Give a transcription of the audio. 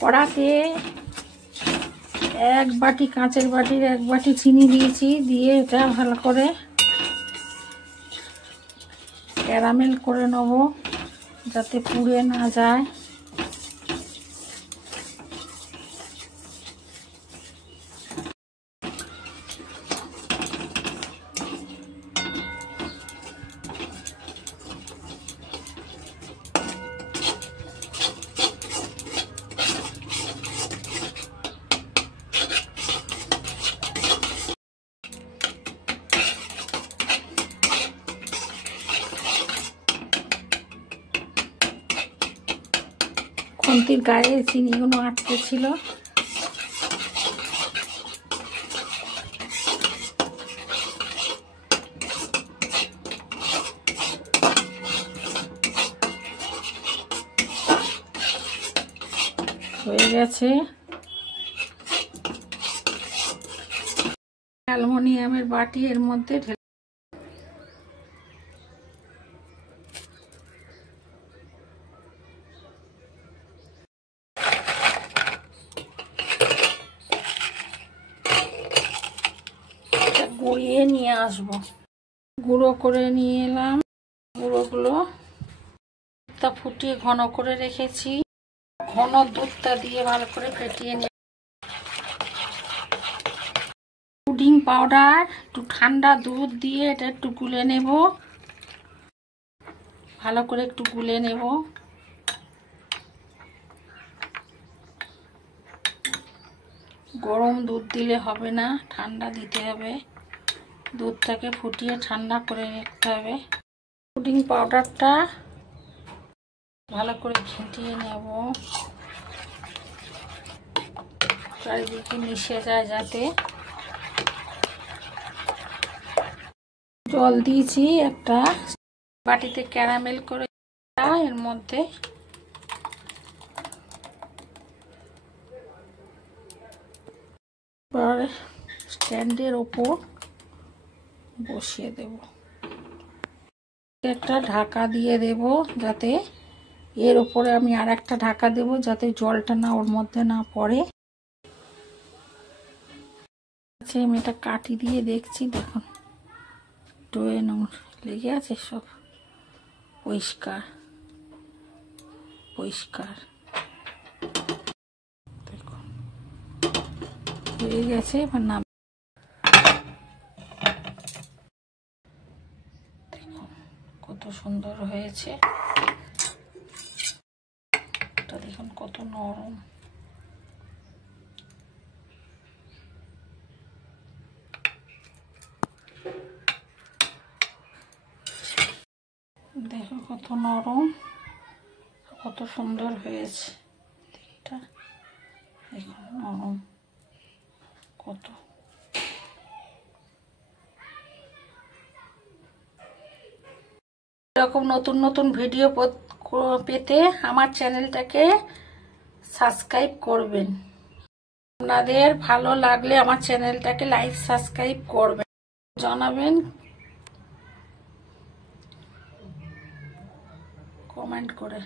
কড়াতে এক বাটি, কাঁচের বাটির এক বাটি চিনি দিয়েছি, দিয়ে এটা ভালো করে ক্যারামেল করে নেব যাতে পুড়ে না যায়। খুন্তির গায়ে চিনিগুলো আটকে ছিল। হয়ে গেছে। অ্যালুমিনিয়ামের বাটি এর মধ্যে ঢেলে গুঁড়িয়ে নিয়ে আসবো। গুঁড়ো করে নিয়ে এলাম। গুঁড়োগুলো দুধটা ফুটিয়ে ঘন করে রেখেছি। ঘন দুধটা দিয়ে ভালো করে ফেটিয়ে নিয়ে পুডিং পাউডার, একটু ঠান্ডা দুধ দিয়ে এটা একটু গুলে নেব। ভালো করে একটু গুলে নেব। গরম দুধ দিলে হবে না, ঠান্ডা দিতে হবে। দুধটাকে ফুটিয়ে ঠান্ডা করে রাখতে হবে। পুডিং পাউডারটা ভালো করে ছিটিয়ে নেব, চারিদিকে মিশে যায় যাতে। জল দিয়েছি একটা বাটিতে ক্যারামেল করে, এর মধ্যে স্ট্যান্ডের ওপর বসিয়ে দেব। একটা ঢাকা দিয়ে দেব যাতে এর উপরে আমি আর একটা ঢাকা দেব যাতে জলটা না ওর মধ্যে না পড়ে। আচ্ছা, আমি এটা কাটি দিয়ে দেখছি, দেখুন ডোয়ে নোংরা লেগে আছে, সব পরিষ্কার পরিষ্কার। দেখুন হয়ে গেছে। এবার নাম দেখুন কত সুন্দর হয়েছে। এটা দেখুন কত নরম। দেখো কত নরম, কত সুন্দর হয়েছে। এটা দেখুন নরম কত। এরকম নতুন নতুন ভিডিও পেতে আমার চ্যানেলটাকে সাবস্ক্রাইব করবেন। আপনাদের ভালো লাগলে আমার চ্যানেলটাকে লাইক সাবস্ক্রাইব করবেন, জানাবেন কমেন্ট করে।